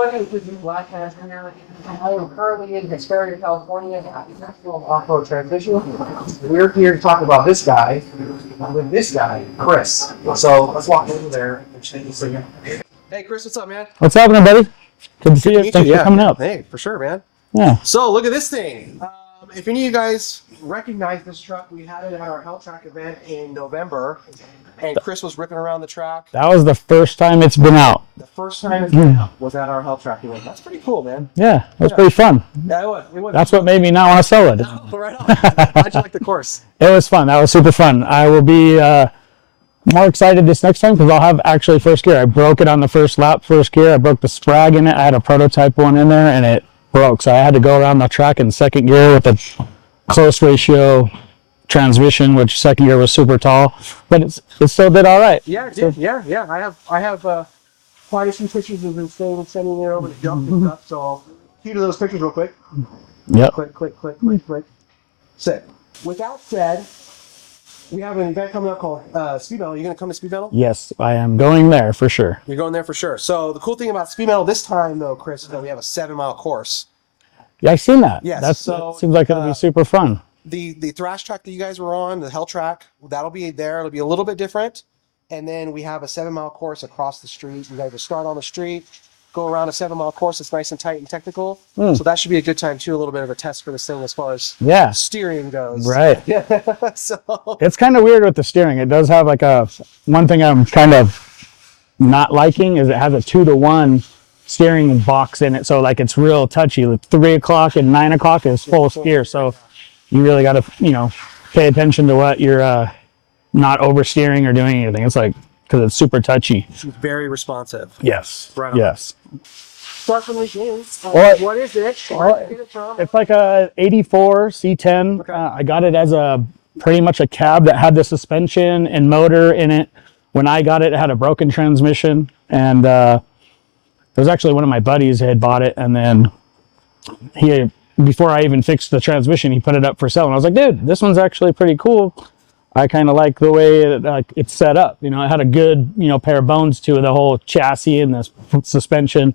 everybody, this is Black Hat. I am currently in Hesperia, California, off-road transition. We're here to talk about this guy with this guy, Chris. So let's walk over there and check this thing out. Hey, Chris, what's up, man? What's happening, buddy? Good to see you. Thanks for coming out. Hey, for sure, man. Yeah. So look at this thing. If any of you guys recognize this truck, we had it at our Hell Track event in November, and Chris was ripping around the track. That was the first time it's been out. The first time it's been out was at our Hell Track event. That's pretty cool, man. Yeah, it was pretty fun. Yeah, it was. That's what made me not want to sell it. Oh, right on. How'd you like the course? It was fun. That was super fun. I will be more excited this next time because I'll have actually first gear. I broke it on the first lap, first gear. I broke the sprag in it. I had a prototype one in there, and it broke. So I had to go around the track in second gear with a close ratio transmission, which second gear was super tall, but it still did all right. Yeah, it did. Yeah. I have quite a few pictures of him sending it over to jump and stuff. So I'll key to those pictures real quick. Yep. Click. Sit. With that said, we have an event coming up called Speed Metal. Are you going to come to Speed Metal? Yes, I am going there for sure. You're going there for sure. So the cool thing about Speed Metal this time, though, Chris, is that we have a 7-mile course. Yeah, I've seen that. Yes. That seems like it'll be super fun. The thrash track that you guys were on, the Hell Track, that'll be there. It'll be a little bit different. And then we have a 7-mile course across the street. You guys will start on the street, go around a 7-mile course. It's nice and tight and technical. So that should be a good time, too. A little bit of a test for this thing as far as steering goes. Right. So it's kind of weird with the steering. It does have like one thing I'm kind of not liking is it has a 2-to-1 steering box in it. So like it's real touchy. Like 3 o'clock and 9 o'clock is full steer. So you really got to, pay attention to what you're not oversteering or doing anything. It's like, because it's super touchy. It's very responsive. Yes. Right on. Yes. Start from the beginning. What is it? Well, Where did you get it from? it's like a 84 C10. Okay. I got it as pretty much a cab that had the suspension and motor in it. When I got it, it had a broken transmission. And it was actually one of my buddies had bought it. And then before I even fixed the transmission, he put it up for sale. And I was like, dude, this one's actually pretty cool. I kind of like the way it's set up. It had a good, pair of bones to the whole chassis and the suspension.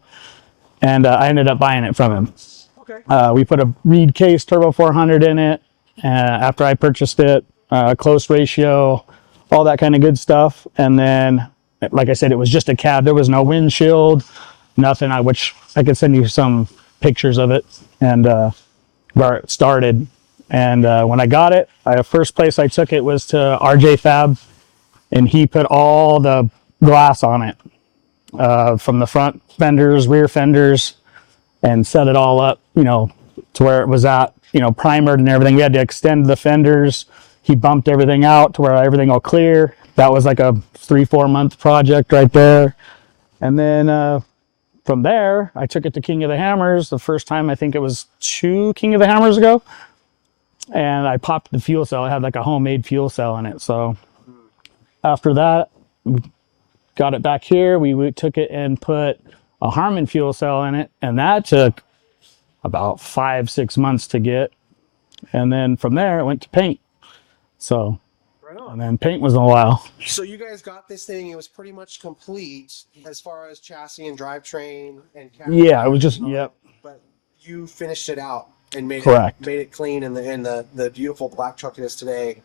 And I ended up buying it from him. Okay. We put a Reed case Turbo 400 in it after I purchased it, close ratio, all that kind of good stuff. And then, like I said, it was just a cab. There was no windshield, nothing, which I could send you some pictures of it and where it started. And when I got it, first place I took it was to RJ Fab, and he put all the glass on it from the front fenders, rear fenders, and set it all up, to where it was at, primered and everything. We had to extend the fenders. He bumped everything out to where everything all clear. That was like a 3-4 month project right there. And then from there, I took it to King of the Hammers. The first time, I think it was 2 King of the Hammers ago. And I popped the fuel cell. I had like a homemade fuel cell in it. So after that, got it back here. We took it and put a Harman fuel cell in it. And that took about 5-6 months to get. And then from there, it went to paint. So, Right on. and then paint was a while. So you guys got this thing. It was pretty much complete as far as chassis and drivetrain and cabin. Yeah, it was just, yep. But you finished it out and made Correct. it clean in the beautiful black truck it is today.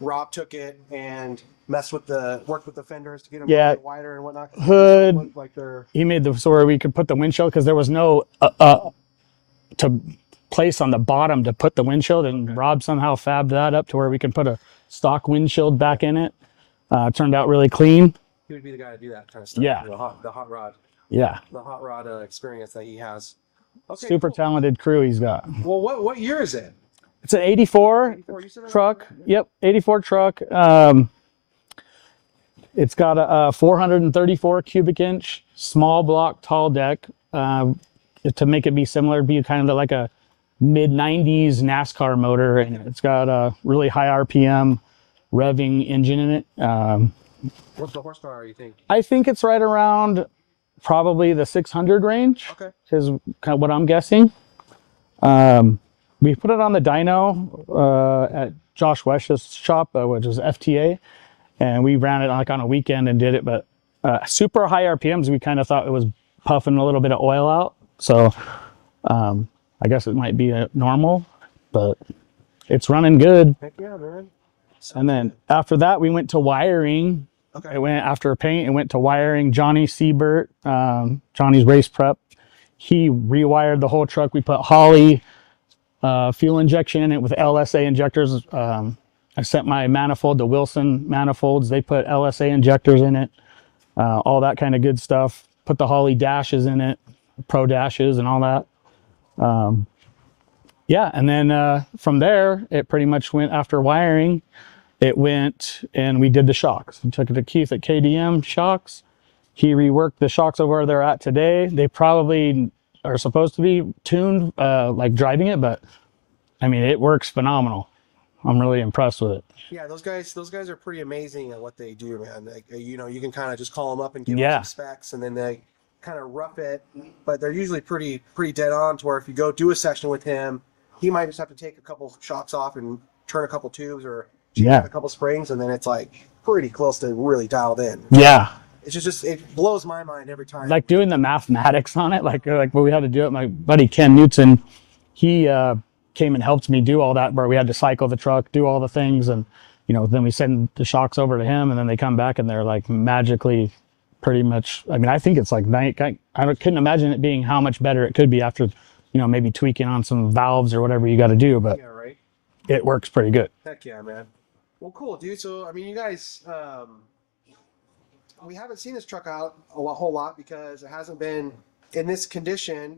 Rob took it and worked with the fenders to get them a bit wider and whatnot. Hood. Like they're... He made so where we could put the windshield because there was no to place on the bottom to put the windshield, and Rob somehow fabbed that up to where we can put a stock windshield back in it. Turned out really clean. He would be the guy to do that kind of stuff. Yeah. The hot rod. Yeah. The hot rod experience that he has. Okay, Super talented crew he's got. Well, what year is it? It's an 84 you said truck. Yep, 84 truck. It's got a 434 cubic inch small block tall deck. To make it be similar, be kind of like a mid 90s NASCAR motor, and it's got a really high RPM revving engine in it. What's the horsepower, you think? I think it's right around probably the 600 range. Okay. Is kind of what I'm guessing. We put it on the dyno at Josh Wesh's shop, which is FTA, and we ran it like on a weekend and did it. But super high RPMs, we kind of thought it was puffing a little bit of oil out. So I guess it might be a normal, but it's running good. Heck yeah, man. And then after that, we went to wiring. Okay. It went after paint. It went to wiring. Johnny Siebert, Johnny's Race Prep. He rewired the whole truck. We put Holley fuel injection in it with LSA injectors. I sent my manifold to Wilson Manifolds. They put LSA injectors in it. All that kind of good stuff. Put the Holley dashes in it, Pro dashes and all that. Yeah, and then from there, it pretty much went after wiring. It went and we did the shocks. We took it to Keith at KDM Shocks. He reworked the shocks over where they're at today. They probably are supposed to be tuned like driving it, but I mean, it works phenomenal. I'm really impressed with it. Yeah, those guys are pretty amazing at what they do, man. Like, you know, you can kind of just call them up and give them Yeah. some specs, and then they kind of rough it. But they're usually pretty dead on to where if you go do a session with him, he might just have to take a couple shocks off and turn a couple tubes or change Yeah. out a couple springs, and then it's like pretty close to really dialed in. Yeah. It's just it blows my mind every time. Like doing the mathematics on it, like what we had to do it. My buddy Ken Newton, he came and helped me do all that, where we had to cycle the truck, do all the things, and you know, then we send the shocks over to him, and then they come back and they're like magically, pretty much. I mean, I think it's like night. I couldn't imagine it being how much better it could be after, you know, maybe tweaking on some valves or whatever you got to do, but yeah, right. it works pretty good. Heck yeah, man. Well, cool, dude. So, I mean, you guys, we haven't seen this truck out a whole lot because it hasn't been in this condition,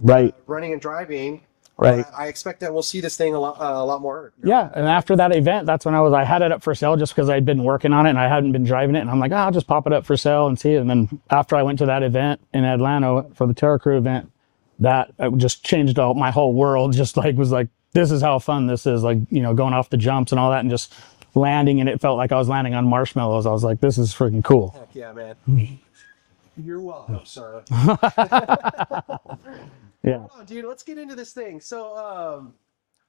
Right. running and driving. Right. I expect that we'll see this thing a lot more. Yeah, and after that event, that's when I had it up for sale just because I'd been working on it and I hadn't been driving it, and I'm like, I'll just pop it up for sale and see it. And then after I went to that event in Atlanta for the Terra Crew event, that just changed my whole world. Just like was like, this is how fun this is. Like, you know, going off the jumps and all that, and just landing, and it felt like I was landing on marshmallows. I was like, this is freaking cool. Heck yeah, man. You're welcome, sir. Yeah. Oh, dude, let's get into this thing. So,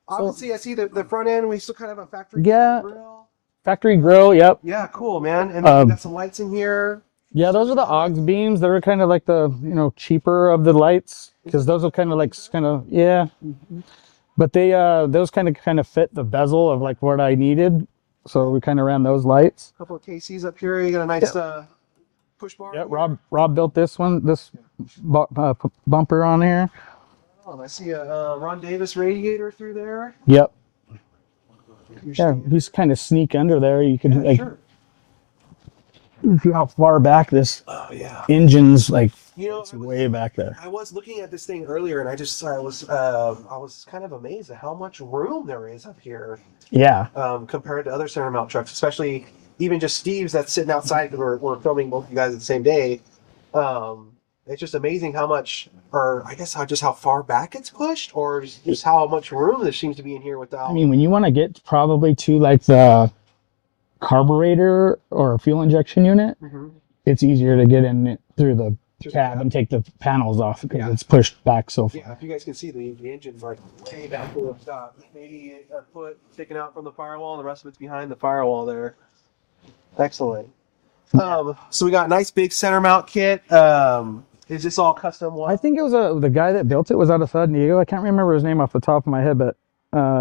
obviously, I see the front end. We still kind of have a factory Yeah. grill. Factory grill. Yep. Yeah, cool, man. And then we got some lights in here. Yeah, those are the aux beams. They're kind of like the, you know, cheaper of the lights, because those are kind of like yeah. But they those kind of fit the bezel of like what I needed, so we kind of ran those lights. A couple of KCs up here. You got a nice push bar. Yeah, here. Rob built this one, this bumper on here. Oh, I see a Ron Davis radiator through there. Yep. Your Yeah, standard- he's kind of sneak under there. You can Yeah, like sure. see how far back this Oh yeah. engine's like. You know, It's way back there. I was looking at this thing earlier, and I was kind of amazed at how much room there is up here Yeah. compared to other center mount trucks, especially even just Steve's that's sitting outside because we're filming both of you guys at the same day. It's just amazing how much, or I guess how far back it's pushed, or just how much room there seems to be in here without. I mean, when you want to get probably to like the carburetor or fuel injection unit, Mhm. it's easier to get in it through the Through the cab cab. and take the panels off because Yeah. it's pushed back so far. Yeah, if you guys can see, the engine's like way back to the top. Maybe a foot sticking out from the firewall, and the rest of it's behind the firewall there. Excellent. So we got a nice big center mount kit. Is this all custom one? I think it was the guy that built it was out of San Diego. I can't remember his name off the top of my head, but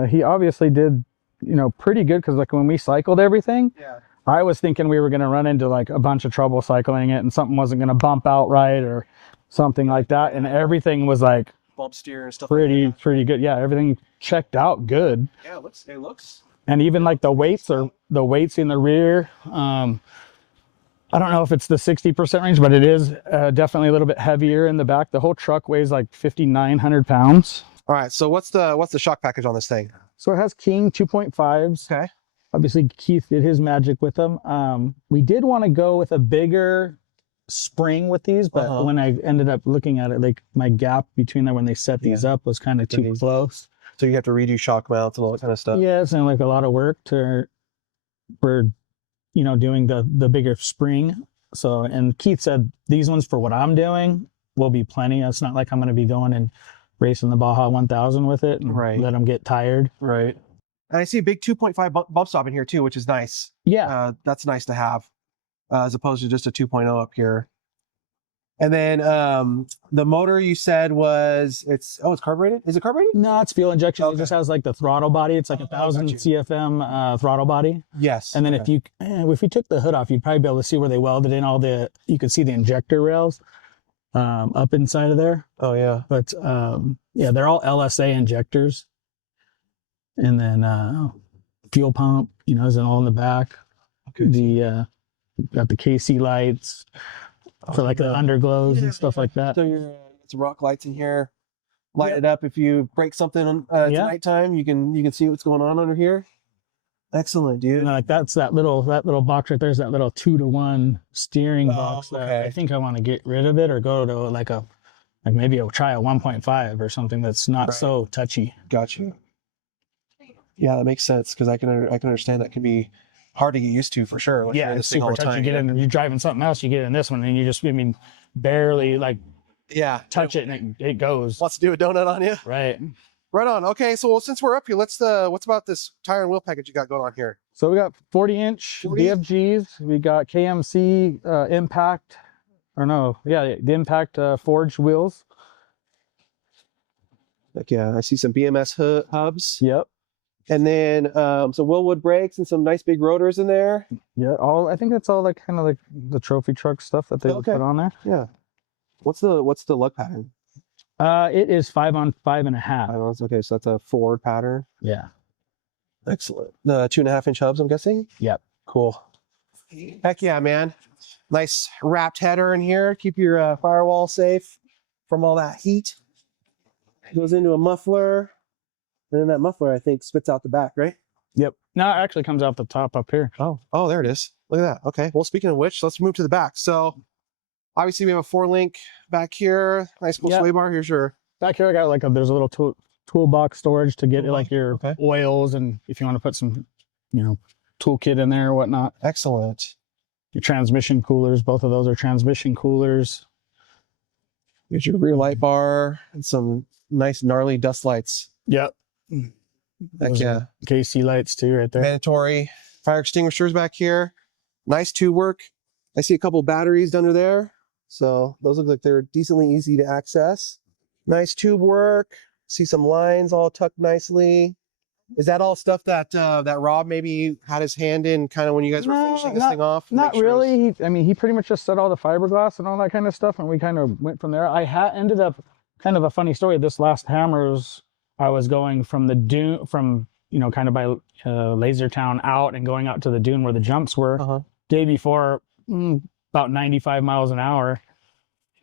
he obviously did, you know, pretty good, because like when we cycled everything, Yeah. I was thinking we were going to run into like a bunch of trouble cycling it and something wasn't going to bump out right or something like that, and everything was like Bump steer and stuff. pretty Like pretty good. Yeah, everything checked out good. that. Yeah, it looks. And even like the weights in the rear. I don't know if it's the 60% range, but it is definitely a little bit heavier in the back. The whole truck weighs like 5,900 pounds. All right. So what's the shock package on this thing? So it has King 2.5s. Okay. Obviously, Keith did his magic with them. We did want to go with a bigger spring with these, but when I ended up looking at it, like my gap between them when they set these up was kind of too close. So you have to redo shock mounts and all that kind of stuff. Yeah, it's like a lot of work for you know, doing the bigger spring. So, and Keith said these ones for what I'm doing will be plenty. It's not like I'm going to be going and racing the Baja 1000 with it and Right. let them get tired. Right. And I see a big 2.5 bump stop in here too, which is nice. Yeah. That's nice to have, as opposed to just a 2.0 up here. And then the motor you said it's carbureted. Is it carbureted? No, it's fuel injection. Okay. It just has like the throttle body. It's like 1,000 gotcha. CFM throttle body. Yes. And then okay. if you took the hood off, you'd probably be able to see where they welded in you could see the injector rails up inside of there. Oh yeah. But yeah, they're all LSA injectors. And then fuel pump, is all in the back. Okay. The got the KC lights for like the underglows and stuff like that. So it's rock lights in here. Light it up if you break something at nighttime. You can see what's going on under here. Excellent, dude. And like that little box right there's that little 2-to-1 steering box that I think I want to get rid of it or go to maybe try a 1.5 or something that's not so touchy. Gotcha. Yeah, that makes sense because I can understand that can be hard to get used to for sure. Yeah, it's super touchy. You get in, you're driving something else, you get in this one, and you just, barely touch it, and it goes. Wants to do a donut on you. Right. Right on. Okay, so since we're up here, what's about this tire and wheel package you got going on here? So we got 40-inch BFGs. We got KMC Impact, the Impact forged wheels. Like I see some BMS hubs. Yep. And then some Willwood brakes and some nice big rotors in there. Yeah, I think that's all kind of the trophy truck stuff that they would put on there. Yeah. What's the lug pattern? It is 5 on 5.5. Okay, so that's a Ford pattern. Yeah. Excellent. The 2.5-inch hubs, I'm guessing. Yep. Cool. Heck yeah, man. Nice wrapped header in here. Keep your firewall safe from all that heat. Goes into a muffler. And then that muffler, I think, spits out the back, right? Yep. No, it actually comes out the top up here. Oh, there it is. Look at that. Okay. Well, speaking of which, let's move to the back. So obviously we have a 4-link back here. Nice little sway bar. Here's your back here. I got there's a little toolbox storage to get your oils and if you want to put some, toolkit in there or whatnot. Excellent. Your transmission coolers. Both of those are transmission coolers. Here's your rear light bar and some nice gnarly dust lights. Yep. Heck yeah. KC lights too right there. Mandatory fire extinguishers back here. Nice tube work. I see a couple batteries under there. So those look like they're decently easy to access. Nice tube work. See some lines all tucked nicely. Is that all stuff that Rob maybe had his hand in kind of when you guys were finishing this thing off? Not really. He pretty much just set all the fiberglass and all that kind of stuff, and we kind of went from there. I ended up kind of a funny story. This last Hammers, I was going from the dune, kind of by Lasertown out and going out to the dune where the jumps were. Day before, about 95 miles an hour.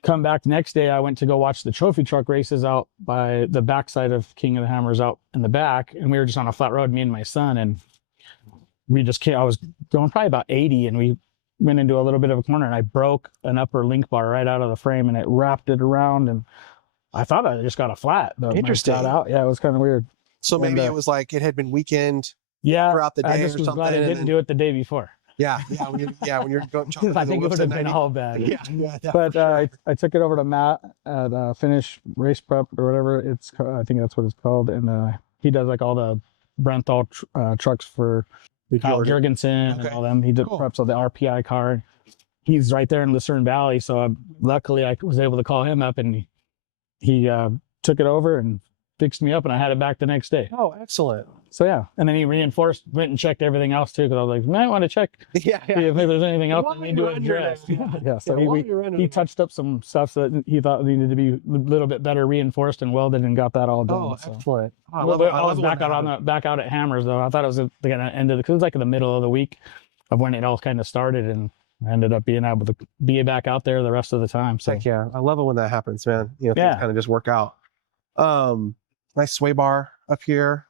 Come back next day, I went to go watch the trophy truck races out by the backside of King of the Hammers out in the back. And we were just on a flat road, me and my son. And I was going probably about 80 and we went into a little bit of a corner and I broke an upper link bar right out of the frame and it wrapped it around. And I thought I just got a flat. Interesting. Out. Yeah, it was kind of weird. So maybe it was like it had been weakened throughout the day I just was glad I didn't do it the day before. Yeah. When you're going, I think it would have been all bad. Yeah. But I took it over to Matt at Finish Race Prep or whatever I think that's what it's called, and he does like all the Brenthal trucks for Kyle Jurgensen and all them. He did preps of the RPI car. He's right there in Lucerne Valley, so luckily I was able to call him up and he took it over and fixed me up, and I had it back the next day. Oh, excellent. So yeah, and then he went and checked everything else too, because I was like, I want to check see if there's anything else I need to address. So he touched up some stuff that he thought needed to be a little bit better reinforced and welded, and got that all done. Oh, excellent. I was back out at Hammers though. I thought it was going to end because it was like in the middle of the week of when it all kind of started, and I ended up being able to be back out there the rest of the time. So heck yeah, I love it when that happens, man. Things kind of just work out. Nice sway bar up here.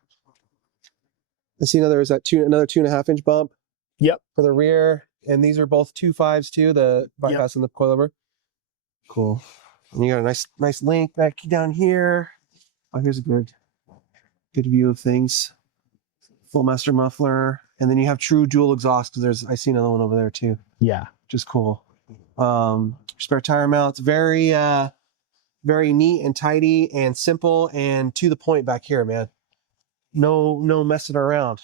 I see another 2.5-inch bump. Yep. For the rear, and these are both 2.5s too. The bypass and the coilover. Cool. And you got a nice link back down here. Oh, here's a good view of things. Full master muffler, and then you have true dual exhaust because I see another one over there too. Yeah, which is cool. Spare tire mounts, very neat and tidy and simple and to the point back here, man. No messing around.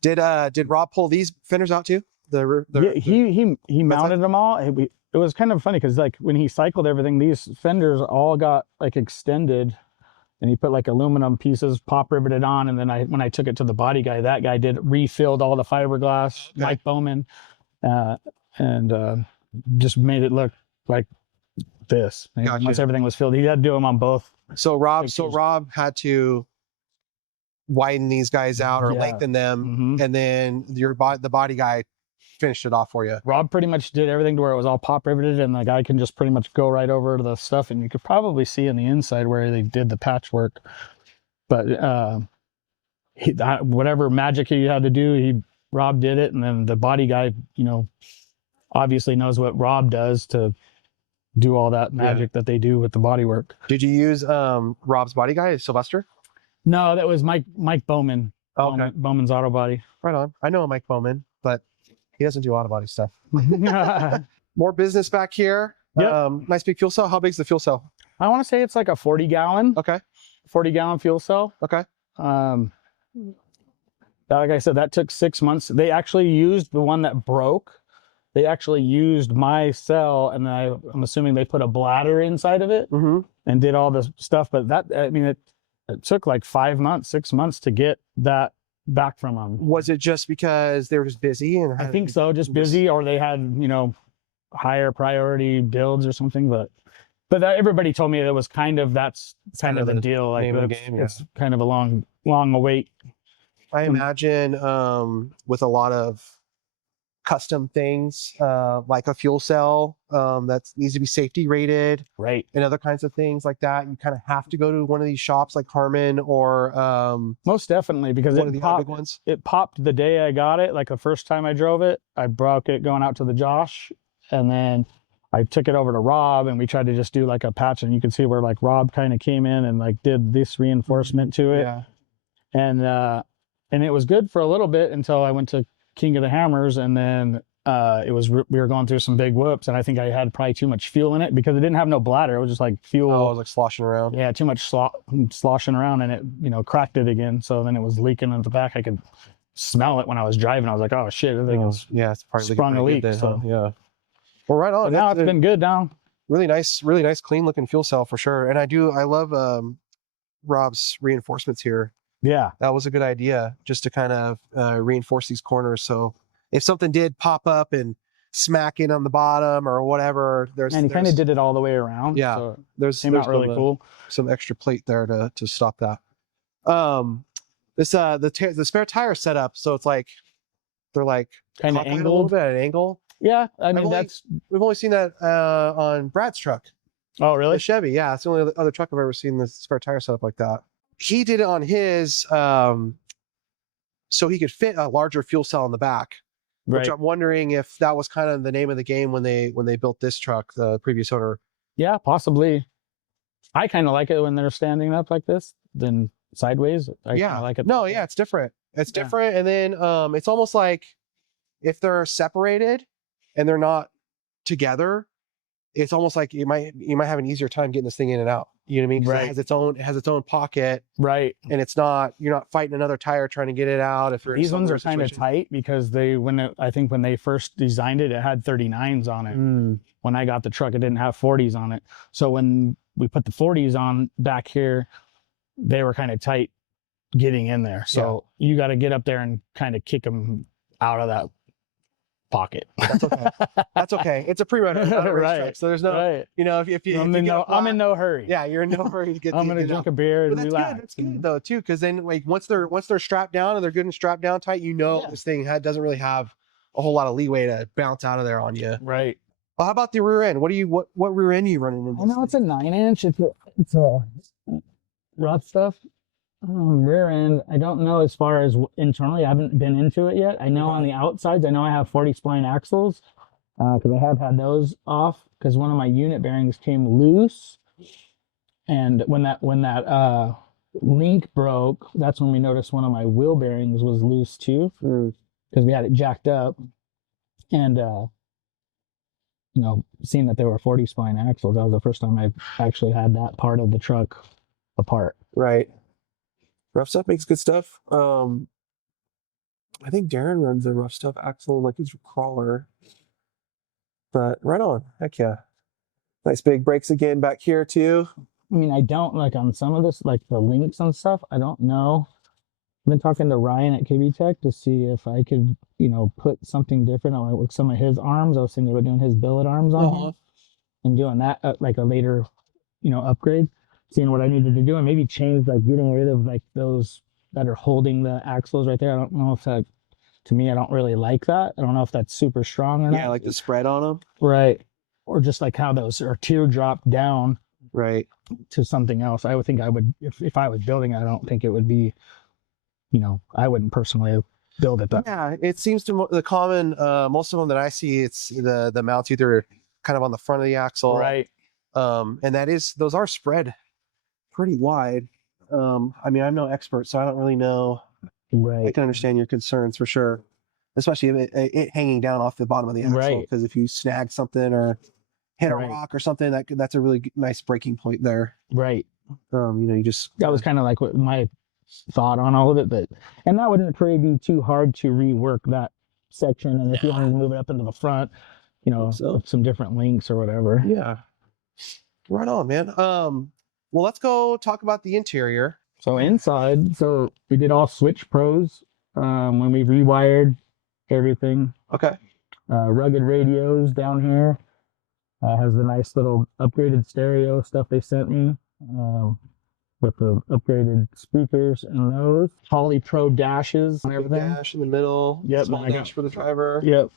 Did Rob pull these fenders out too? He mounted them all. it was kind of funny because like when he cycled everything, these fenders all got like extended, and he put like aluminum pieces pop riveted on, and then when I took it to the body guy, that guy refilled all the fiberglass, Okay. Mike Bowman, and just made it look like this. And Gotcha. once everything was filled, he had to do them on both. So Rob had to widen these guys out or Yeah. lengthen them, Mhm. and then the body guy finished it off for you. Rob pretty much did everything to where it was all pop riveted, and the guy can just pretty much go right over to the stuff, and you could probably see in the inside where they did the patchwork. But whatever magic he had to do, Rob did it, and then the body guy, obviously knows what Rob does to do all that magic that they do with the body work. Did you use Rob's body guy, Sylvester? No, that was Mike Bowman. Oh, okay. Bowman's Auto Body. Right on. I know Mike Bowman, but he doesn't do auto body stuff. More business back here. Yep. Nice big fuel cell. How big's the fuel cell? I want to say it's like a 40-gallon. Okay. 40-gallon fuel cell. Okay. Like I said, that took 6 months. They actually used the one that broke. They actually used my cell, and I'm assuming they put a bladder inside of it and did all the stuff. But it took like 5 months, 6 months to get that back from them. Was it just because they were just busy? I think so, just busy, or they had, higher priority builds or something. But everybody told me it was that's kind of the deal. Like it's kind of a long wait. I imagine with a lot of custom things like a fuel cell that needs to be safety rated, right, and other kinds of things like that, you kind of have to go to one of these shops like Harmon or most definitely, because one of the other big ones. It popped the day I got it. Like the first time I drove it, I broke it going out to the Josh, and then I took it over to Rob, and we tried to just do like a patch, and you can see where like Rob kind of came in and like did this reinforcement to it. Yeah. And it was good for a little bit until I went to King of the Hammers, and then we were going through some big whoops, and I think I had probably too much fuel in it because it didn't have no bladder. It was just like fuel. Oh, it was like sloshing around. Yeah, too much sloshing around, and it cracked it again. So then it was leaking in the back. I could smell it when I was driving. I was like, oh shit, I think it's probably sprung a leak. So yeah. Well, right on. But now it's been good now. Really nice, clean looking fuel cell for sure. And I love Rob's reinforcements here. Yeah, that was a good idea, just to kind of reinforce these corners. So if something did pop up and smack in on the bottom or whatever, and he kind of did it all the way around. Yeah, so there's out really cool. Some extra plate there to stop that. This the spare tire setup, so it's like they're like kind of angled a little bit at an angle. Yeah, I mean we've only seen that on Brad's truck. Oh, really? The Chevy, yeah, it's the only other truck I've ever seen the spare tire setup like that. He did it on his so he could fit a larger fuel cell in the back, right. Which I'm wondering if that was kind of the name of the game when they built this truck, the previous owner. Yeah, possibly. I kind of like it when they're standing up like this than sideways. I like it. No, yeah, it's different. It's different, and then it's almost like if they're separated and they're not together, it's almost like you might have an easier time getting this thing in and out. You know what I mean? Right. It has its own pocket. Right. And you're not fighting another tire trying to get it out. If these ones are kind of tight because I think when they first designed it, it had 39s on it. When I got the truck, it didn't have 40s on it. So when we put the 40s on back here, they were kind of tight getting in there. So you got to get up there and kind of kick them out of that pocket. That's okay. That's okay. It's a pre-run, not a racetrack, so there's no, if you I'm in no hurry. Yeah, you're in no hurry to get. I'm gonna drink a beer and relax. That's good though too, because then like once they're strapped down and they're good and strapped down tight, this thing doesn't really have a whole lot of leeway to bounce out of there on you. Right. Well, how about the rear end? What rear end are you running in? I know it's a 9-inch. It's a rough stuff. Rear end, I don't know as far as internally. I haven't been into it yet. I know on the outsides, I know I have 40 spline axles because I have had those off because one of my unit bearings came loose, and when that link broke, that's when we noticed one of my wheel bearings was loose too because we had it jacked up, and seeing that they were 40 spline axles, that was the first time I actually had that part of the truck apart. Right. Rough Stuff makes good stuff. I think Darren runs a Rough Stuff axle like his crawler. But right on. Heck yeah. Nice big brakes again back here too. I mean, I don't like on some of this, like the links and stuff. I don't know. I've been talking to Ryan at KB Tech to see if I could, put something different on like some of his arms. I was thinking about doing his billet arms on him and doing that like a later, upgrade. Seeing what I needed to do and maybe change, like getting rid of like those that are holding the axles right there. I don't know if that, to me, I don't really like that. I don't know if that's super strong or not. Yeah, like the spread on them. Right. Or just like how those are teardrop down Right. to something else. I would think I would, if I was building it, I don't think it would be, I wouldn't personally build it. Yeah, it seems to the common, most of them that I see, it's the mounts either kind of on the front of the axle. Right. And those are spread pretty wide. I mean, I'm no expert, so I don't really know. Right. I can understand your concerns for sure, especially if it hanging down off the bottom of the axle. Right. Because if you snag something or hit a Right. rock or something, that's a really nice breaking point there. Right. You just That was kind of like what my thought on all of it, and that wouldn't really be too hard to rework that section. And if you want to move it up into the front, with some different links or whatever. Yeah. Right on, man. Well, let's go talk about the interior. So inside, we did all switch pros when we rewired everything. Okay. Rugged radios down here. Has the nice little upgraded stereo stuff they sent me with the upgraded speakers and those. Poly Pro dashes and everything. Dash in the middle. Yep. Small dash for the driver. Yep.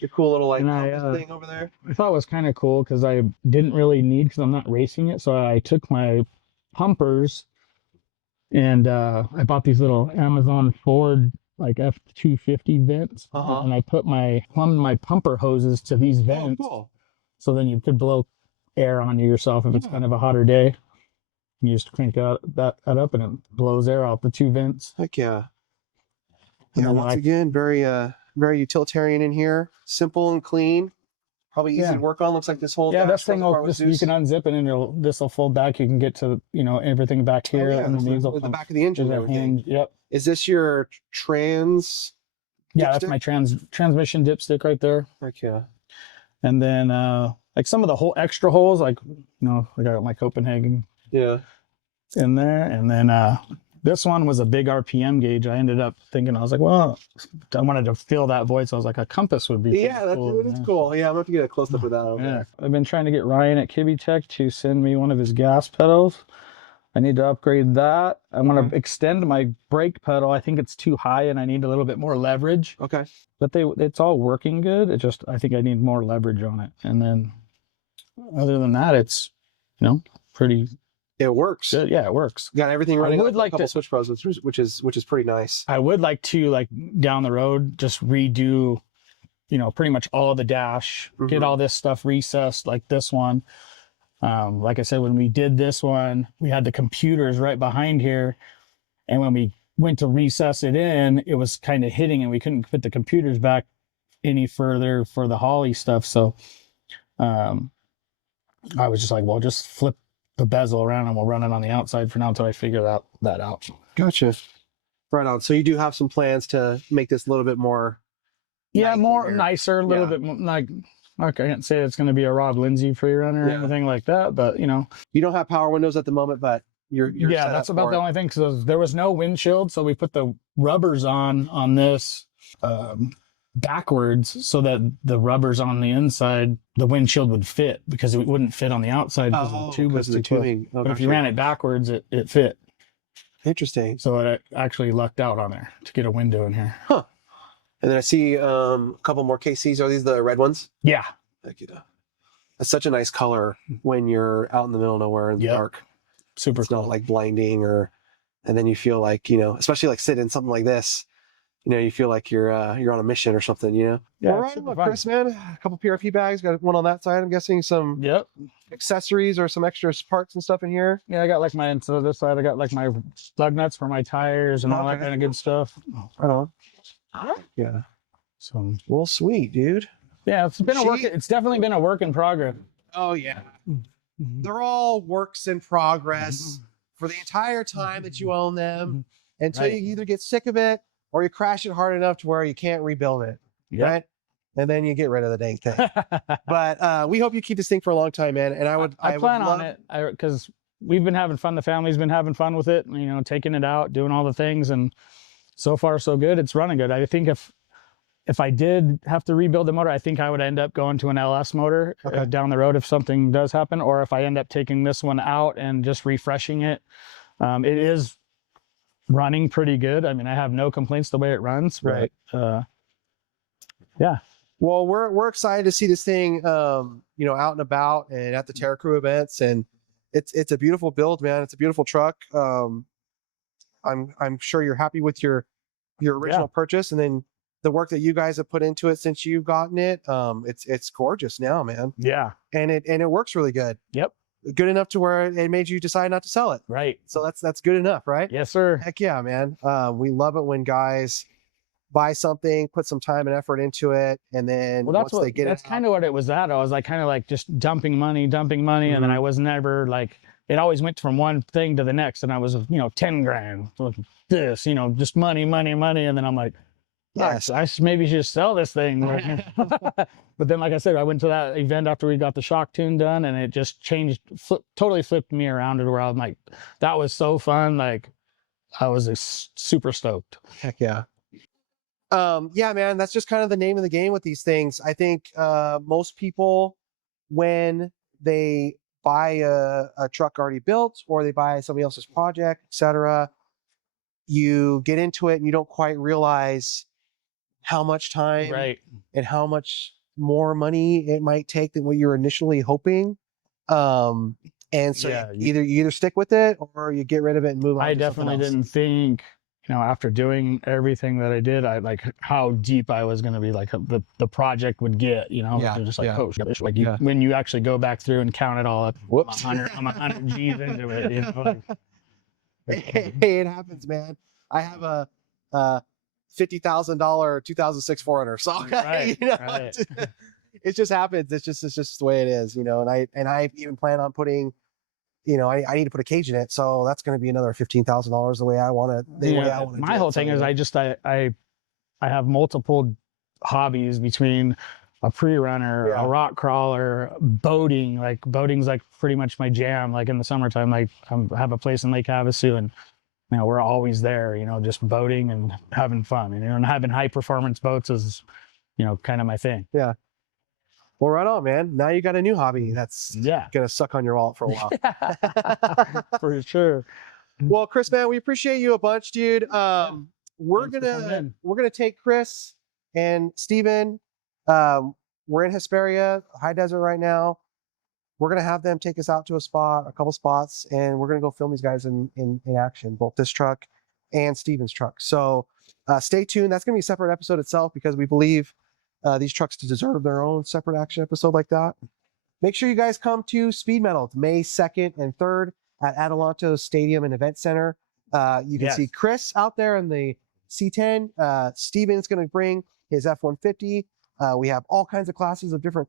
Your cool little like And thing over there. I thought it was kind of cool because I didn't really need, because I'm not racing it. So I took my pumpers and I bought these little Amazon Ford like F250 vents. And I plumbed my pumper hoses to these vents. Oh, cool. So then you could blow air onto yourself if it's kind of a hotter day. You just crank that up and it blows air out the two vents. Heck yeah. And Yeah, then once again, very utilitarian in here. Simple and clean. Probably easy to work on. Looks like this whole this thing you can unzip it and this will fold back. You can get to everything back here. And the back of the engine. And everything. Yep. Is this your trans? Yeah, that's my transmission dipstick right there. Heck yeah. And then like some of the whole extra holes, like I got my Copenhagen in there. And then this one was a big RPM gauge. I ended up thinking, I was like, well, I wanted to fill that void, so I was like, a compass would be cool. That's cool. Yeah, I'm going to get a close up of that. Yeah, I've been trying to get Ryan at KB Tech to send me one of his gas pedals. I need to upgrade that. I want to extend my brake pedal. I think it's too high and I need a little bit more leverage. Okay. But it's all working good. I think I need more leverage on it. And then other than that, it's, pretty. It works. Good. Yeah, it works. Got everything running. I would like a couple to switch pros, which is pretty nice. I would like to down the road just redo, pretty much all of the dash, get all this stuff recessed like this one. Like I said, when we did this one, we had the computers right behind here, and when we went to recess it in, it was kind of hitting, and we couldn't fit the computers back any further for the Holly stuff. So, I was just like, well, just flip the bezel around and we'll run it on the outside for now until I figure that out. Gotcha. Right on. So you do have some plans to make this a little bit more. Yeah, nicer, a little bit more, like I can't say it's going to be a Rob Lindsay free runner or anything like that, but you don't have power windows at the moment, but you're that's about the only thing, because there was no windshield, so we put the rubbers on this backwards so that the rubbers on the inside, the windshield would fit, because it wouldn't fit on the outside because the tube was too close. But if you ran it backwards, it fit. Interesting. So it actually lucked out on there to get a window in here. Huh. And then I see a couple more KCs. Are these the red ones? Yeah. That's such a nice color when you're out in the middle of nowhere in the dark. Super it's cool. not like blinding, and then you feel like, especially like sitting in something like this, you feel like you're on a mission or something, Yeah, well, right on, Chris, man. A couple PRP bags. Got one on that side. I'm guessing some accessories or some extra parts and stuff in here. Yeah, I got like so this side I got like my lug nuts for my tires and all that kind of good stuff. Right on. Yeah. So well, sweet, dude. Yeah, it's been it's definitely been a work in progress. Oh yeah. They're all works in progress for the entire time that you own them, until you either get sick of it or you crash it hard enough to where you can't rebuild it. Right? and then you get rid of the dang thing. But we hope you keep this thing for a long time, man. And I plan on it because we've been having fun. The family's been having fun with it, you know, taking it out, doing all the things, and so far so good. It's running good. I think if I did have to rebuild the motor, I think I would end up going to an LS motor down the road if something does happen, or if I end up taking this one out and just refreshing it. It is running pretty good. I mean, I have no complaints the way it runs. But, yeah. Well, we're excited to see this thing, you know, out and about and at the Terra Crew events, and it's a beautiful build, man. It's a beautiful truck. I'm sure you're happy with your original purchase, and then the work that you guys have put into it since you've gotten it. It's gorgeous now, man. Yeah. And it works really good. Yep. Good enough to where it made you decide not to sell it. Right. So that's good enough, right? Yes, sir. Heck yeah, man. We love it when guys buy something, put some time and effort into it, and then that's kind of what it was at. I was like kind of like just dumping money, and then I was never like, it always went from one thing to the next, and I was, you know, 10 grand this, you know, just money, and then I'm like, yes, I maybe should sell this thing. But then, like I said, I went to that event after we got the shock tune done, and it just changed, totally flipped me around to where I'm like, that was so fun. Like, I was super stoked. Heck yeah. Yeah, man, that's just kind of the name of the game with these things. I think most people, when they buy a truck already built, or they buy somebody else's project, etc., you get into it and you don't quite realize how much time and how much more money it might take than what you're initially hoping. And so you either stick with it or you get rid of it and move on. I definitely didn't think, you know, after doing everything that I did, I like how deep I was going to be, like the project would get, you know, just like, oh, like when you actually go back through and count it all up, whoops, I'm 100 G's into it, you know. Hey, it happens, man. I have a $50,000 2006 4Runner, so you know, it just happens. It's just the way it is, you know. And I even plan on putting, you know, I need to put a cage in it, so that's going to be another $15,000 the way I want to. My whole thing is I have multiple hobbies between a pre-runner, a rock crawler, boating. Like boating's like pretty much my jam. Like in the summertime, like I have a place in Lake Havasu, and you know, we're always there, you know, just boating and having fun. And, you know, and having high performance boats is, you know, kind of my thing. Yeah. Well, right on, man. Now you got a new hobby that's gonna suck on your wallet for a while. For sure. Well, Chris, man, we appreciate you a bunch, dude. We're gonna take Chris and Steven. We're in Hesperia, high desert right now. We're gonna have them take us out to a couple spots, and we're gonna go film these guys in action, both this truck and Steven's truck. So stay tuned. That's gonna be a separate episode itself, because we believe these trucks deserve their own separate action episode like that. Make sure you guys come to Speed Metal May 2nd and 3rd at Adelanto Stadium and Event Center. You can see Chris out there in the C10. Steven's going to bring his F-150. We have all kinds of classes of different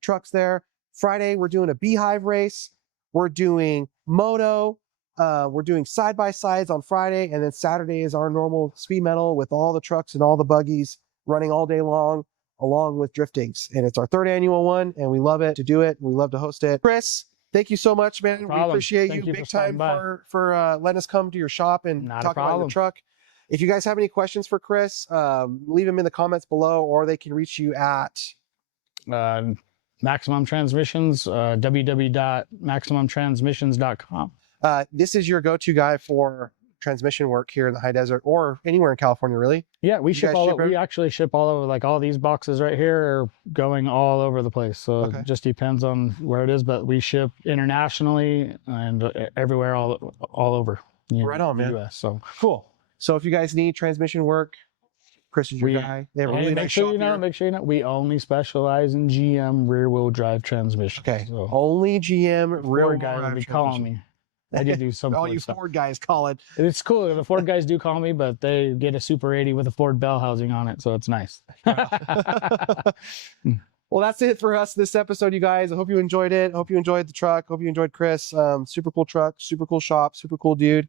trucks there. Friday, we're doing a beehive race. We're doing moto. We're doing side-by-sides on Friday. And then Saturday is our normal Speed Metal with all the trucks and all the buggies running all day long, along with driftings. And it's our 3rd annual one, and we love it to do it. We love to host it. Chris, thank you so much, man. We appreciate you big time for letting us come to your shop and talk about your truck. If you guys have any questions for Chris, leave them in the comments below, or they can reach you at Maximum Transmissions, www.maximumtransmissions.com. This is your go-to guy for transmission work here in the high desert, or anywhere in California, really. Yeah, we actually ship all over. Like all these boxes right here are going all over the place, so it just depends on where it is, but we ship internationally and everywhere, all over right on, man. US, so cool. So if you guys need transmission work, Chris is your guy. They have a really nice shop here. Make sure you know we only specialize in GM rear wheel drive transmission. Okay, so only GM rear wheel guys drive will be calling me. I did do some all you stuff. Ford guys call it. It's cool. The Ford guys do call me, but they get a Super 80 with a Ford bell housing on it, so it's nice. Well, that's it for us this episode, you guys. I hope you enjoyed it. I hope you enjoyed the truck. Hope you enjoyed Chris. Super cool truck, super cool shop, super cool dude.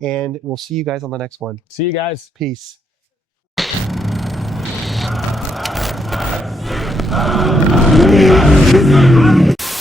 And we'll see you guys on the next one. See you guys. Peace.